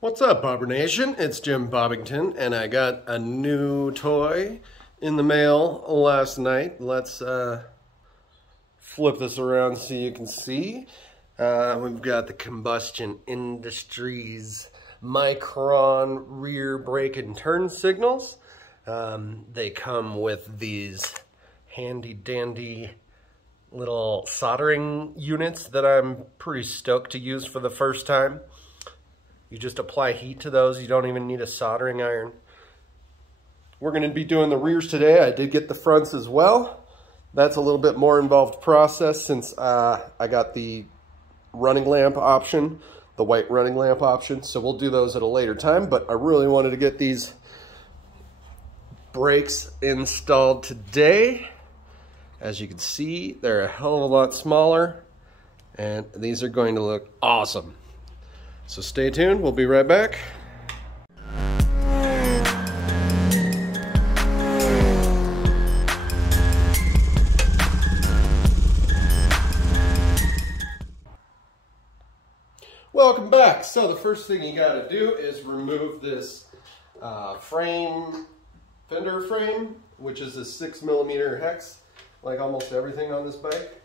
What's up, Bobber Nation? It's Jim Bobbington, and I got a new toy in the mail last night. Let's flip this around so you can see. We've got the Combustion Industries Micron rear brake and turn signals. They come with these handy dandy little soldering units that I'm pretty stoked to use for the first time. You just apply heat to those. You don't even need a soldering iron. We're going to be doing the rears today. I did get the fronts as well. That's a little bit more involved process since I got the running lamp option, the white running lamp option. So we'll do those at a later time. But I really wanted to get these brakes installed today. As you can see, they're a hell of a lot smaller. And these are going to look awesome. So stay tuned, we'll be right back. Welcome back. So the first thing you gotta do is remove this fender frame, which is a 6mm hex, like almost everything on this bike.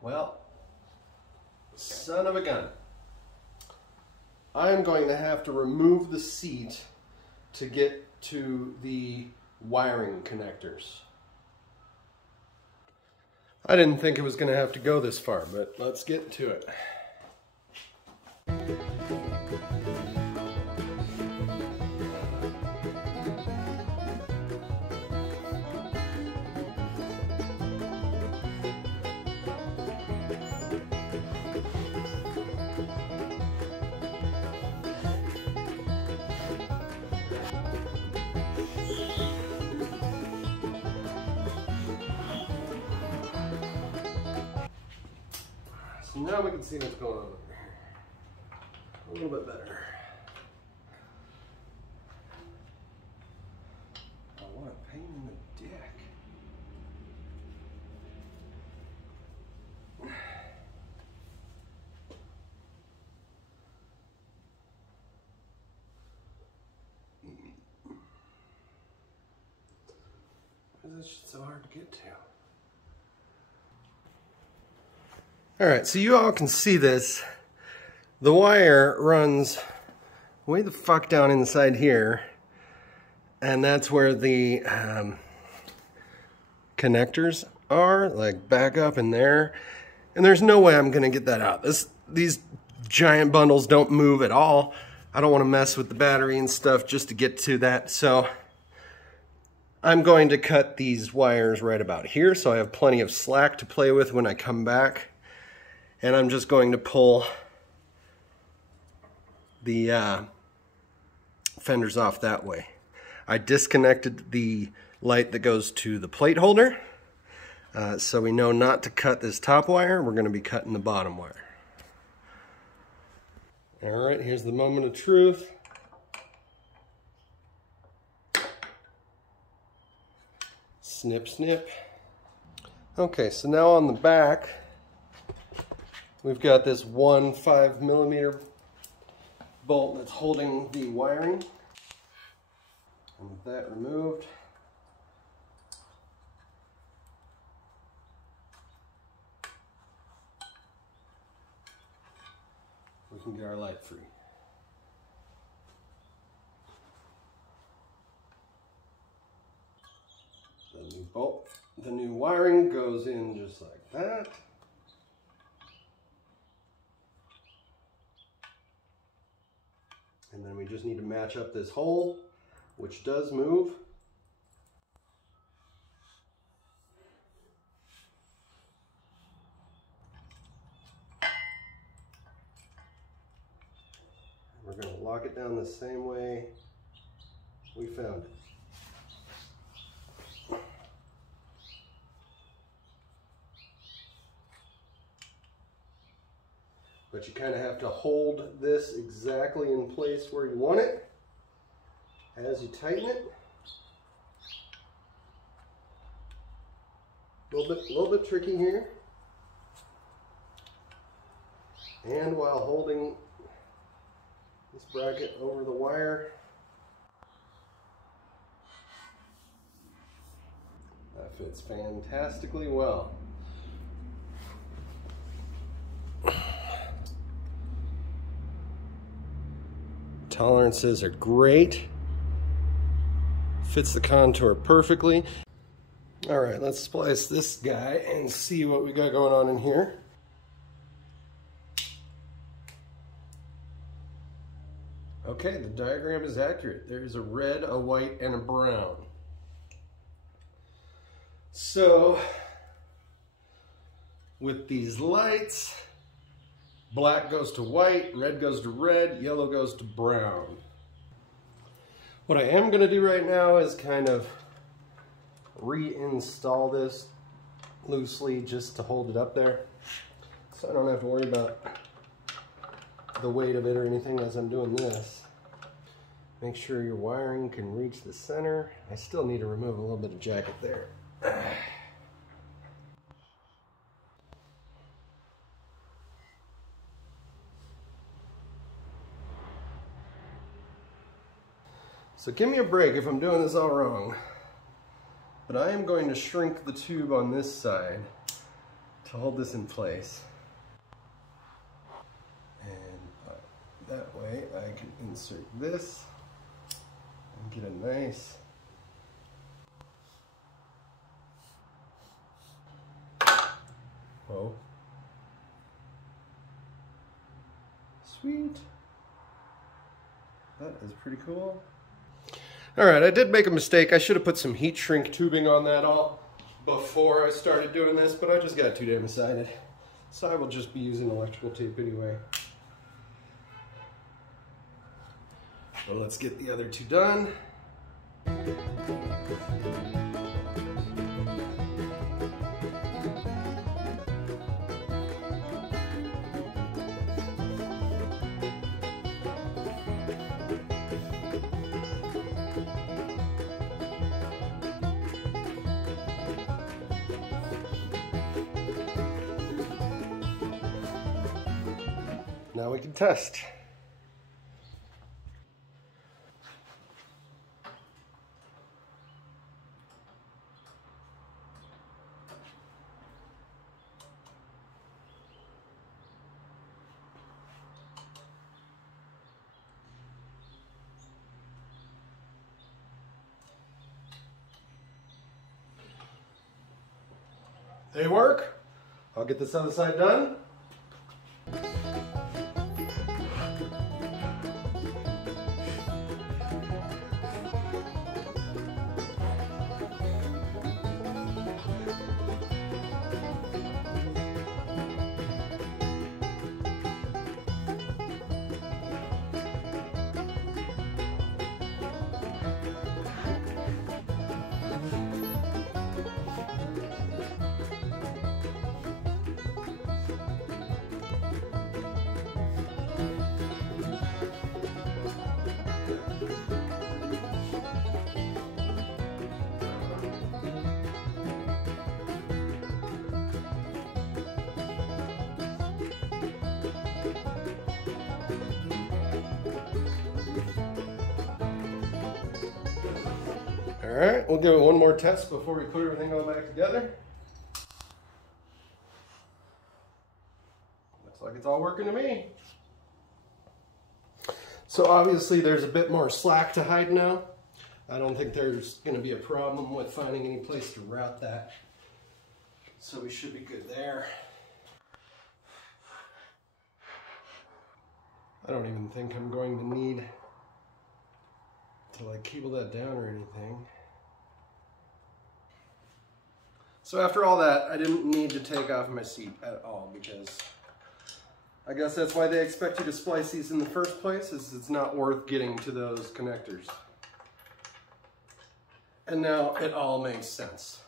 Well, son of a gun. I'm going to have to remove the seat to get to the wiring connectors. I didn't think it was going to have to go this far, but let's get to it. So now we can see what's going on over here. A little bit better. Oh, what a pain in the dick. Why is this shit so hard to get to? All right, so you all can see this. The wire runs way the fuck down inside here, and that's where the connectors are, like back up in there. And there's no way I'm gonna get that out. These giant bundles don't move at all. I don't wanna mess with the battery and stuff just to get to that. So I'm going to cut these wires right about here so I have plenty of slack to play with when I come back. And I'm just going to pull the fenders off that way. I disconnected the light that goes to the plate holder. So we know not to cut this top wire. We're going to be cutting the bottom wire. All right, here's the moment of truth. Snip, snip. Okay, so now on the back, we've got this 5mm bolt that's holding the wiring. And with that removed, we can get our light free. The new wiring goes in just like that. And then we just need to match up this hole, which does move. We're going to lock it down the same way we found it. But you kind of have to hold this exactly in place where you want it as you tighten it. little bit tricky here. And while holding this bracket over the wire, that fits fantastically well. Tolerances are great. Fits the contour perfectly. All right, let's splice this guy and see what we got going on in here. Okay, the diagram is accurate. There's a red, a white, and a brown. So, with these lights, black goes to white, red goes to red, yellow goes to brown. What I am going to do right now is kind of reinstall this loosely just to hold it up there, so I don't have to worry about the weight of it or anything as I'm doing this. Make sure your wiring can reach the center. I still need to remove a little bit of jacket there. So give me a break if I'm doing this all wrong. But I am going to shrink the tube on this side to hold this in place. And that way I can insert this and get a nice sweet. That is pretty cool. All right, I did make a mistake. I should have put some heat shrink tubing on that all before I started doing this, but I just got too damn excited. So I will just be using electrical tape anyway. Well, let's get the other two done. Now we can test. They work. I'll get this other side done. All right, we'll give it one more test before we put everything all back together. Looks like it's all working to me. So obviously there's a bit more slack to hide now. I don't think there's going to be a problem with finding any place to route that. So we should be good there. I don't even think I'm going to need to like cable that down or anything. So after all that, I didn't need to take off my seat at all, because I guess that's why they expect you to splice these in the first place, is it's not worth getting to those connectors. And now it all makes sense.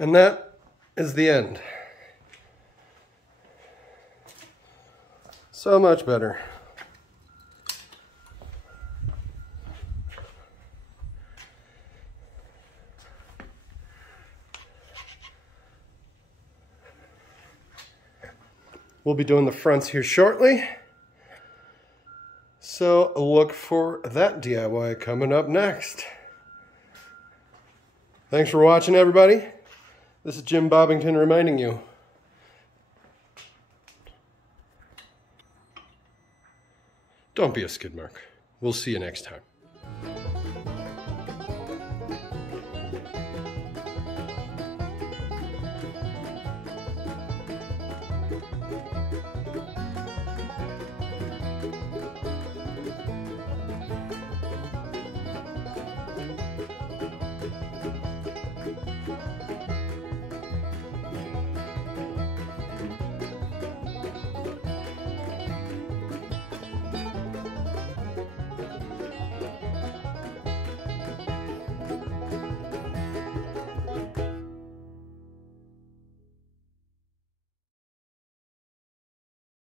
And that is the end. So much better. We'll be doing the fronts here shortly. So look for that DIY coming up next. Thanks for watching, everybody. This is Jim Bobbington reminding you, don't be a skid mark. We'll see you next time.